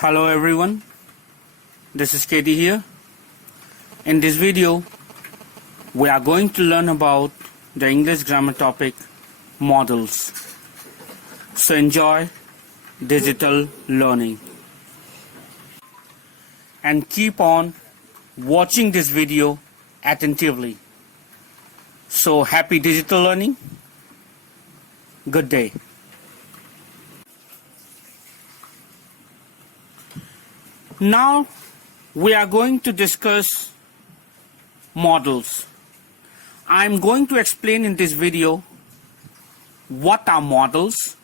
Hello everyone, this is Katie here. In this video, we are going to learn about the English grammar topic, models. So enjoy digital learning. And keep on watching this video attentively. So happy digital learning. Good day. Now we are going to discuss models. I'm going to explain in this video what are models,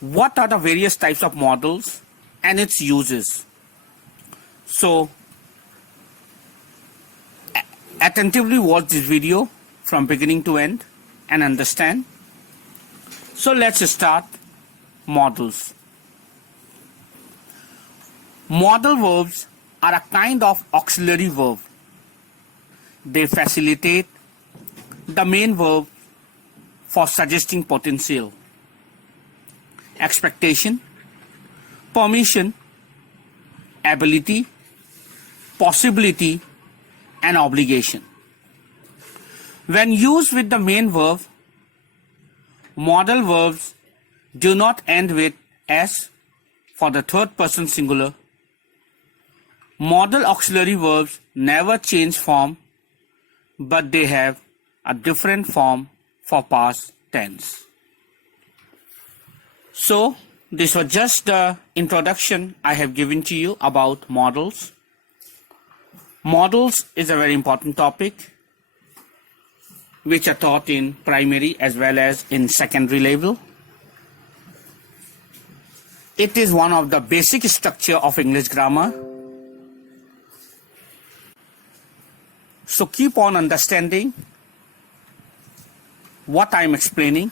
what are the various types of models and its uses. So attentively watch this video from beginning to end and understand. So let's start models. Modal verbs are a kind of auxiliary verb. They facilitate the main verb for suggesting potential, expectation, permission, ability, possibility, and obligation. When used with the main verb, modal verbs do not end with s for the third person singular. Modal auxiliary verbs never change form, but they have a different form for past tense. So, this was just the introduction I have given to you about models. Models is a very important topic which are taught in primary as well as in secondary level. It is one of the basic structure of English grammar. So keep on understanding what I am explaining.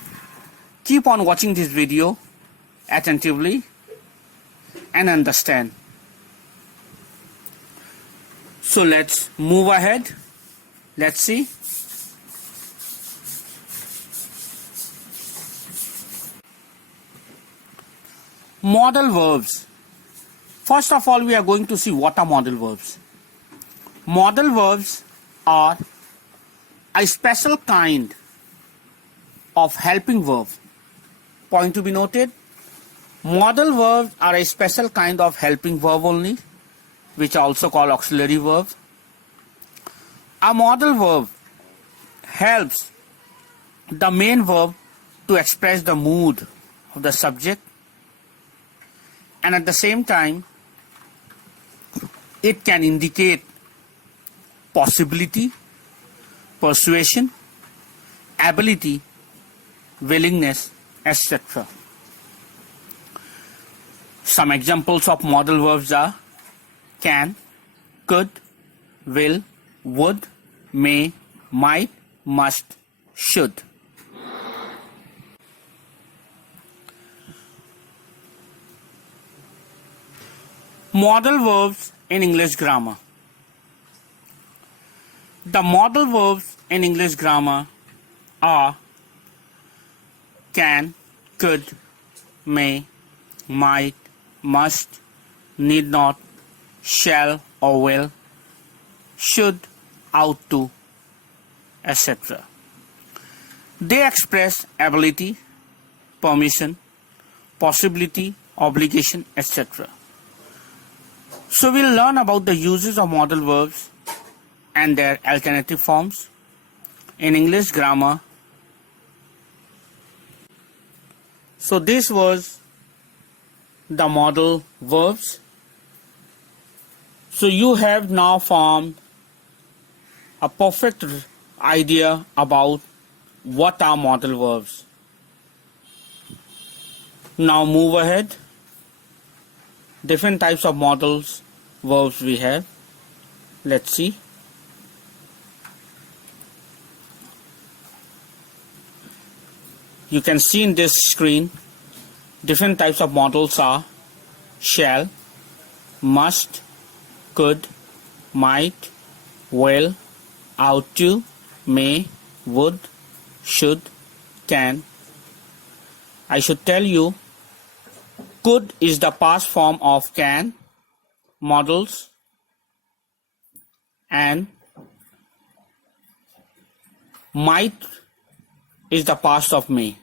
Keep on watching this video attentively and understand. So let's move ahead. Let's see. Modal verbs. First of all, we are going to see what are modal verbs. Modal verbs are a special kind of helping verb. Point to be noted. Modal verbs are a special kind of helping verb only, which are also called auxiliary verbs. A modal verb helps the main verb to express the mood of the subject, and at the same time it can indicate possibility, persuasion, ability, willingness, etc. Some examples of modal verbs are can, could, will, would, may, might, must, should. Modal verbs in English grammar. The modal verbs in English grammar are can, could, may, might, must, need not, shall or will, should, ought to, etc. They express ability, permission, possibility, obligation, etc. So we'll learn about the uses of modal verbs and their alternative forms in English grammar. So this was the modal verbs. So you have now formed a perfect idea about what are modal verbs. Now move ahead. Different types of modals verbs we have. Let's see. You can see in this screen different types of modals are shall, must, could, might, will, ought to, may, would, should, can. I should tell you Could is the past form of can, models, and might is the past of may.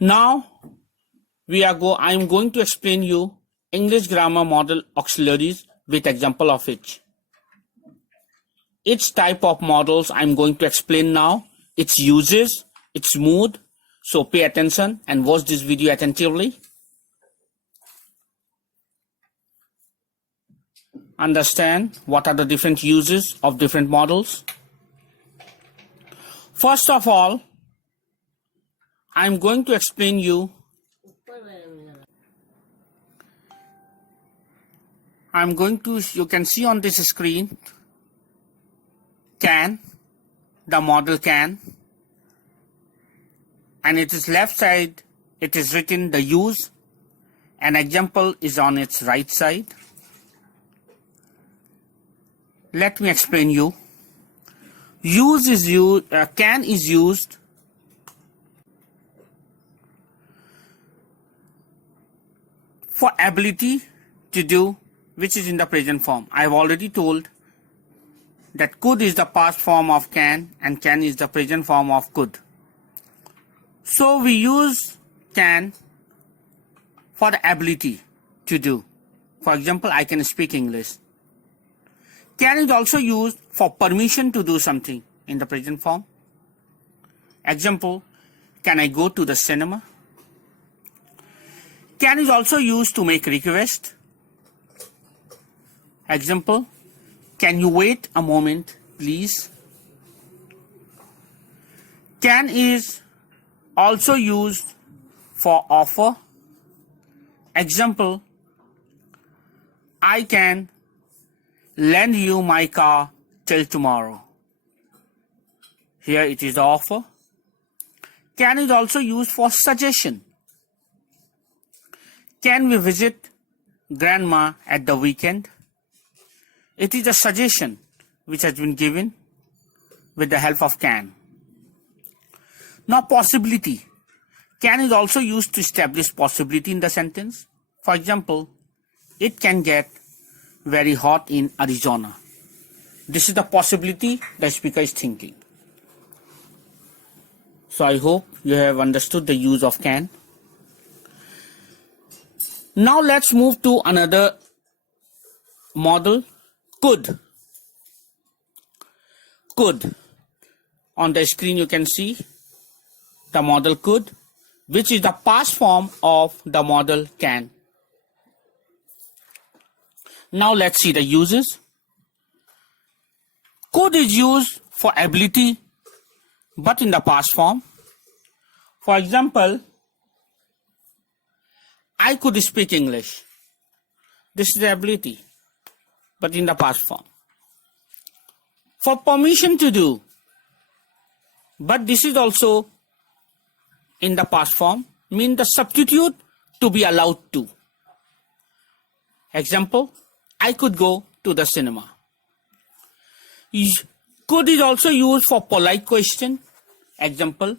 Now I am going to explain you English grammar model auxiliaries with example of each. Each type of models I am going to explain now, its uses, its mood. So pay attention and watch this video attentively. Understand what are the different uses of different models. First of all, I am going to explain you you can see on this screen can, the model can, and it is left side, it is written the use, an example is on its right side. Let me explain you. Can is used for ability to do, which is in the present form. I have already told that could is the past form of can and can is the present form of could. So we use can for the ability to do. For example, I can speak English. Can is also used for permission to do something in the present form. Example, can I go to the cinema? Can is also used to make request. Example, can you wait a moment, please? Can is also used for offer. Example, I can lend you my car till tomorrow. Here it is the offer. Can is also used for suggestion. Can we visit grandma at the weekend? It is a suggestion which has been given with the help of can. Now possibility. Can is also used to establish possibility in the sentence. For example, it can get very hot in Arizona. This is the possibility the speaker is thinking. So I hope you have understood the use of can. Now let's move to another model, could. Could. On the screen you can see the model could, which is the past form of the model can. Now let's see the uses. Could is used for ability but in the past form. For example, I could speak English. This is the ability but in the past form. For permission to do, but this is also in the past form, mean the substitute to be allowed to. Example, I could go to the cinema. Could is also used for polite question. Example,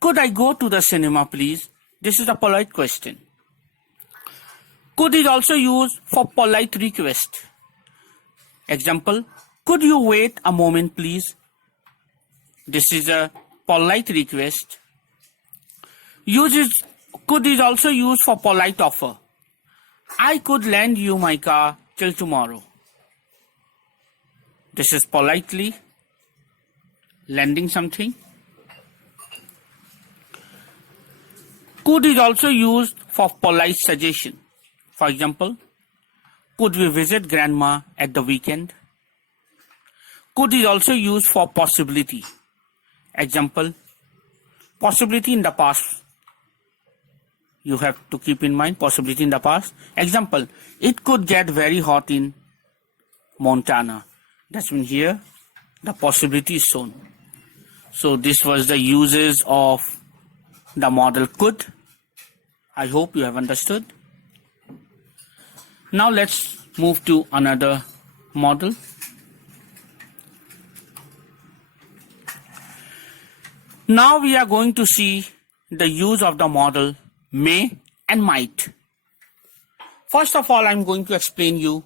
could I go to the cinema please? This is a polite question. Could is also used for polite request. Example, could you wait a moment please? This is a polite request. Could is also used for polite offer. I could lend you my car till tomorrow. This is politely lending something. Could is also used for polite suggestion. For example, could we visit grandma at the weekend? Could is also used for possibility. Example, possibility in the past. You have to keep in mind possibility in the past. Example, it could get very hot in Montana. That's mean here the possibility is shown. So this was the uses of the model could. I hope you have understood. Now let's move to another model. Now we are going to see the use of the model may and might. First of all, I'm going to explain you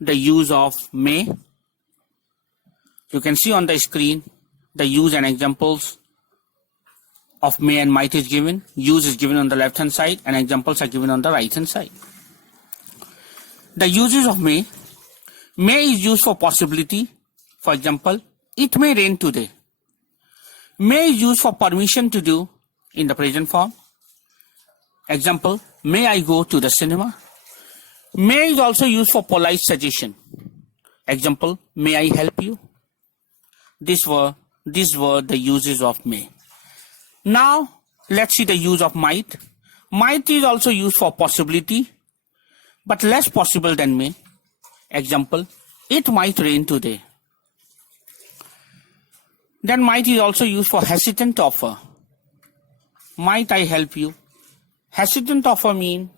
the use of may. You can see on the screen the use and examples of may and might is given. Use is given on the left hand side and examples are given on the right hand side. The uses of may. May is used for possibility. For example, it may rain today. May is used for permission to do in the present form. Example, may I go to the cinema? May is also used for polite suggestion. Example, may I help you? These were the uses of may. Now, let's see the use of might. Might is also used for possibility, but less possible than may. Example, it might rain today. Then might is also used for hesitant offer. Might I help you? Hesitant offer means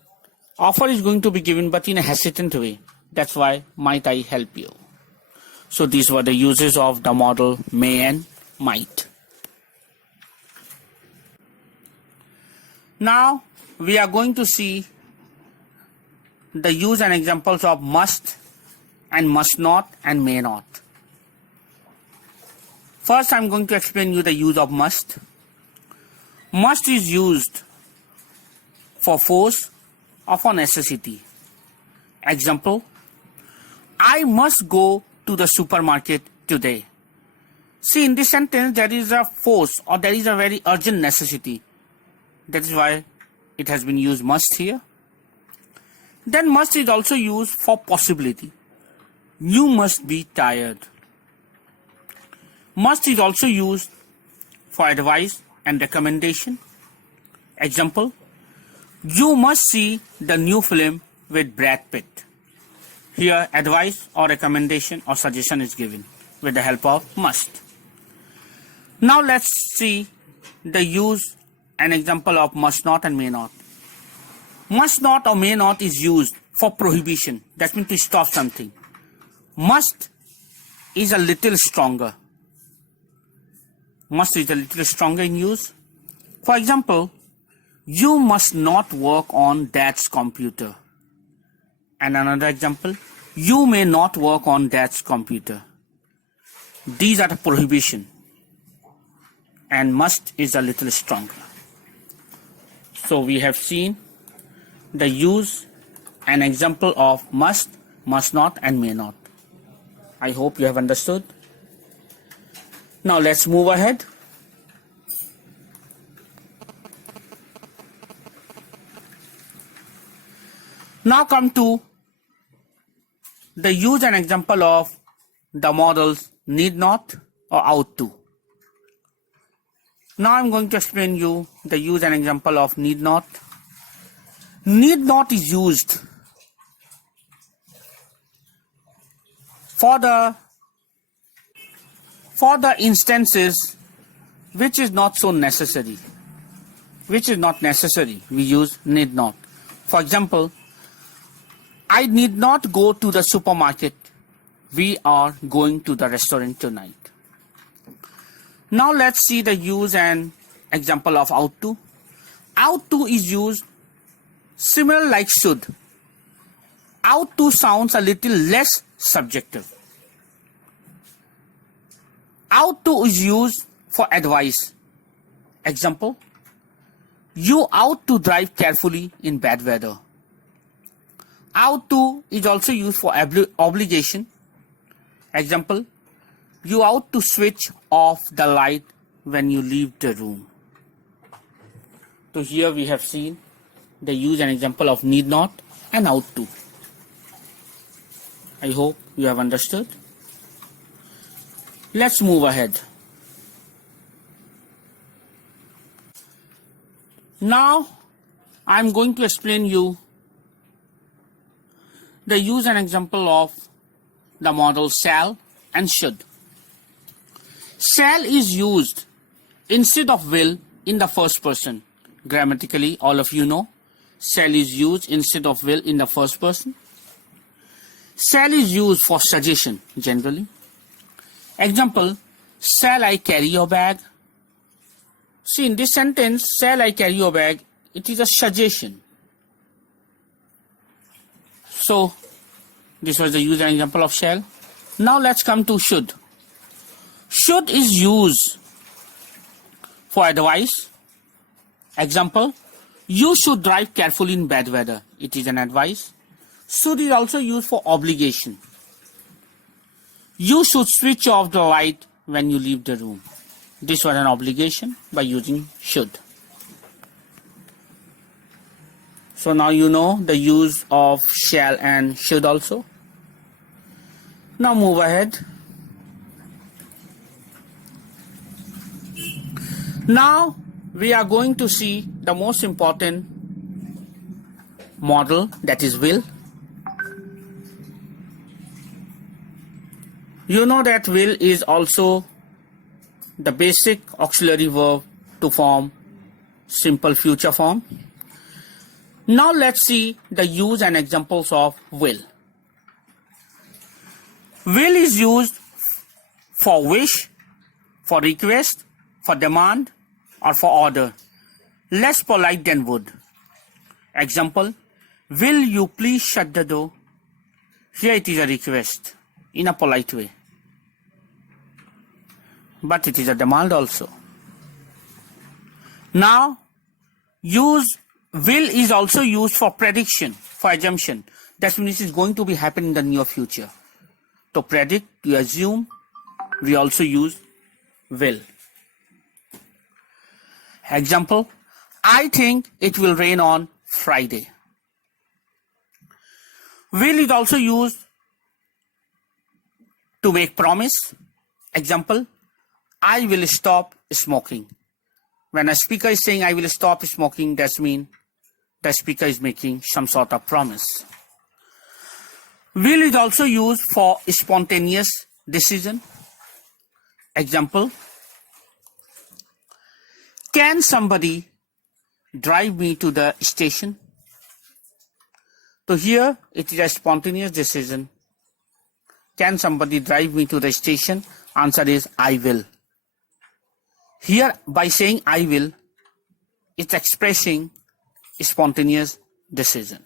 offer is going to be given but in a hesitant way. That's why might I help you. So these were the uses of the model may and might. Now we are going to see the use and examples of must and must not and may not. First, I'm going to explain you the use of must. Must is used for force or for necessity. Example, I must go to the supermarket today. See, in this sentence, there is a force or there is a very urgent necessity. That is why it has been used must here. Then must is also used for possibility. You must be tired. Must is also used for advice and recommendation. Example, you must see the new film with Brad Pitt. Here, advice or recommendation or suggestion is given with the help of must. Now let's see the use and example of must not and may not. Must not or may not is used for prohibition. That means to stop something. Must is a little stronger. Must is a little stronger in use. For example, you must not work on Dad's computer. And another example, you may not work on Dad's computer. These are the prohibition. And must is a little stronger. So we have seen the use and example of must, must not and may not. I hope you have understood. Now let's move ahead. Now come to the use and example of the models need not or ought to. Now I'm going to explain you the use and example of need not. Need not is used for the instances which is not so necessary. Which is not necessary, we use need not. For example, I need not go to the supermarket. We are going to the restaurant tonight. Now let's see the use and example of ought to. Ought to is used similar like should. Ought to sounds a little less subjective. Ought to is used for advice. Example, you ought to drive carefully in bad weather. Ought to is also used for obligation. Example, you ought to switch off the light when you leave the room. So here we have seen the use and example of need not and ought to. I hope you have understood. Let's move ahead. Now I'm going to explain you the use and example of the model shall and should. Shall is used instead of will in the first person. Grammatically, all of you know, shall is used instead of will in the first person. Shall is used for suggestion generally. Example, shall I carry your bag? See, in this sentence, shall I carry your bag? It is a suggestion. So, this was the use and example of shall. Now let's come to should. Should is used for advice. Example, you should drive carefully in bad weather. It is an advice. Should is also used for obligation. You should switch off the light when you leave the room. This was an obligation by using should. So now you know the use of shall and should also. Now move ahead. Now we are going to see the most important model, that is will. You know that will is also the basic auxiliary verb to form simple future form. Now let's see the use and examples of will. Will is used for wish, for request, for demand, or for order. Less polite than would. Example, will you please shut the door? Here it is a request in a polite way, but it is a demand also. Now, will is also used for prediction, for assumption. That means it is going to be happening in the near future. To predict, to assume, we also use will. Example, I think it will rain on Friday. Will is also used to make promise. Example, I will stop smoking. When a speaker is saying I will stop smoking, that means the speaker is making some sort of promise. Will is also used for spontaneous decision. Example, can somebody drive me to the station? So here it is a spontaneous decision. Can somebody drive me to the station? Answer is I will. Here by saying I will, it's expressing a spontaneous decision.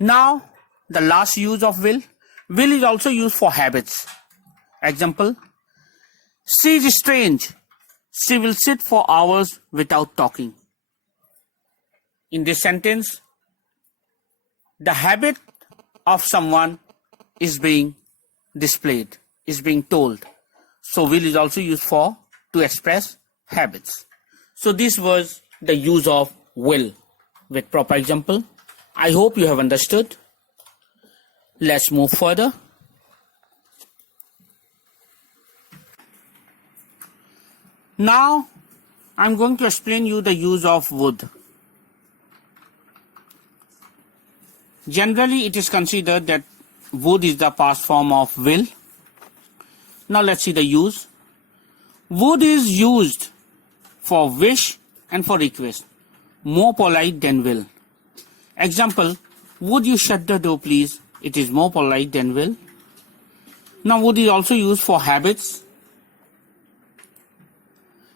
Now the last use of will. Will is also used for habits. Example, she is strange. She will sit for hours without talking. In this sentence, the habit of someone is being displayed, is being told. So will is also used for to express habits. So this was the use of will with proper example. I hope you have understood. Let's move further. Now I'm going to explain you the use of would. Generally, it is considered that would is the past form of will. Now let's see the use. Would is used for wish and for request, more polite than will. Example, would you shut the door please? It is more polite than will. Now would is also used for habits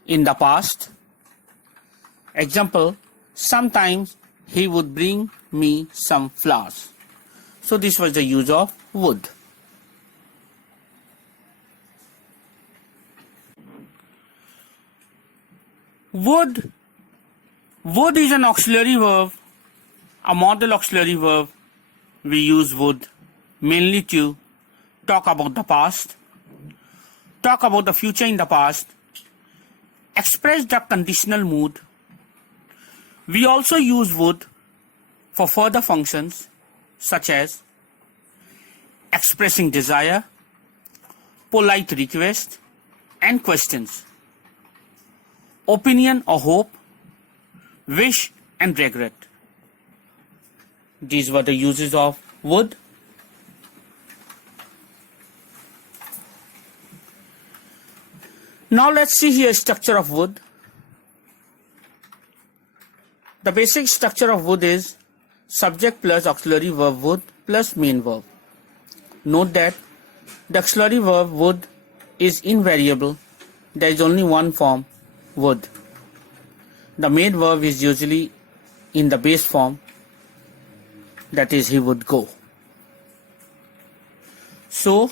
in the past. Example, sometimes he would bring me some flowers. So this was the use of would. Would is an auxiliary verb, a model auxiliary verb. We use would mainly to talk about the past, talk about the future in the past, express the conditional mood. We also use would for further functions such as expressing desire, polite request, and questions, opinion or hope, wish and regret. These were the uses of would. Now let's see here structure of would. The basic structure of would is subject plus auxiliary verb would plus main verb. Note that the auxiliary verb would is invariable. There is only one form, would. The main verb is usually in the base form, that is, he would go. So,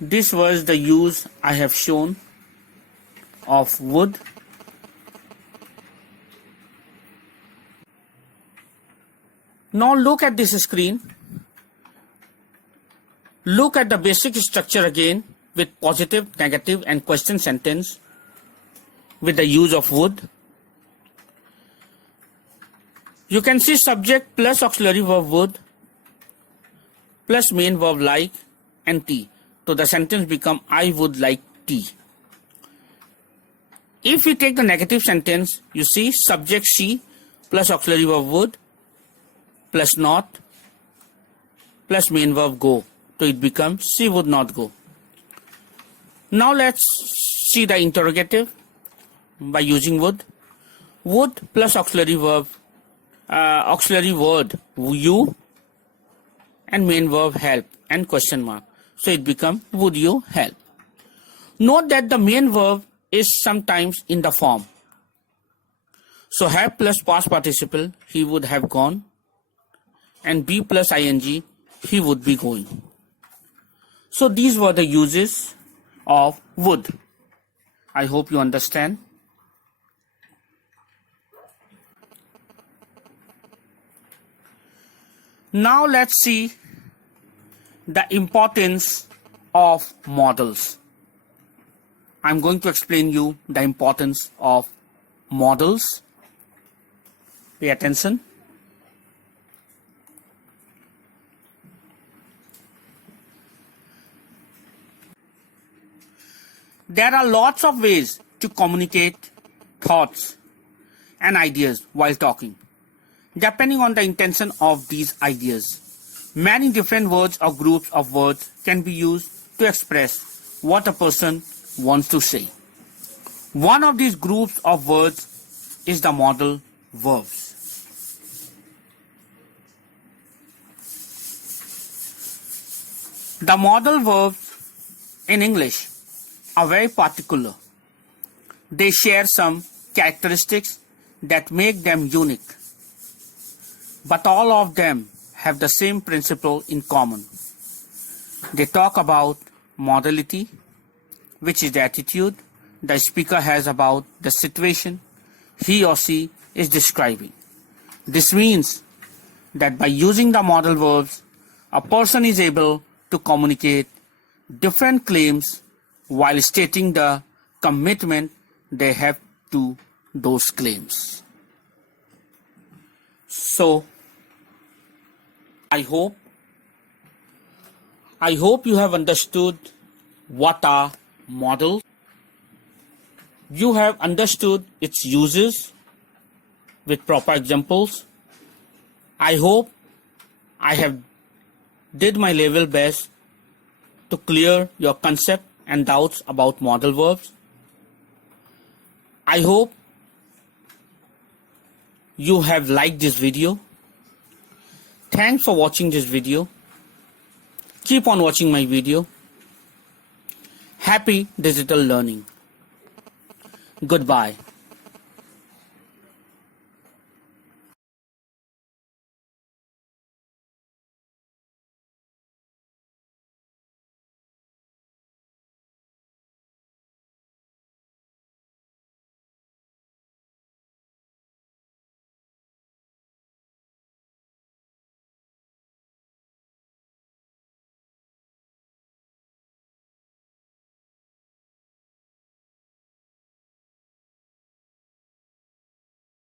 this was the use I have shown of would. Now look at this screen. Look at the basic structure again with positive, negative and question sentence with the use of would. You can see subject plus auxiliary verb would plus main verb like and tea. So the sentence become I would like tea. If we take the negative sentence, you see subject she plus auxiliary verb would plus not plus main verb go. So it becomes she would not go. Now let's see the interrogative by using would. Would plus auxiliary verb, auxiliary word you and main verb help and question mark. So it becomes would you help. Note that the main verb is sometimes in the form. So have plus past participle, he would have gone, and be plus ing, he would be going. So these were the uses of would. I hope you understand. Now let's see the importance of modals. I'm going to explain you the importance of modals. Pay attention. There are lots of ways to communicate thoughts and ideas while talking, depending on the intention of these ideas. Many different words or groups of words can be used to express what a person wants to say. One of these groups of words is the modal verbs. The modal verbs in English are very particular. They share some characteristics that make them unique, but all of them have the same principle in common. They talk about modality, which is the attitude the speaker has about the situation he or she is describing. This means that by using the modal verbs, a person is able to communicate different claims while stating the commitment they have to those claims. So, I hope you have understood what are modals. You have understood its uses with proper examples. I hope I have did my level best to clear your concept and doubts about modal verbs. I hope you have liked this video. Thanks for watching this video. Keep on watching my video. Happy digital learning. Goodbye.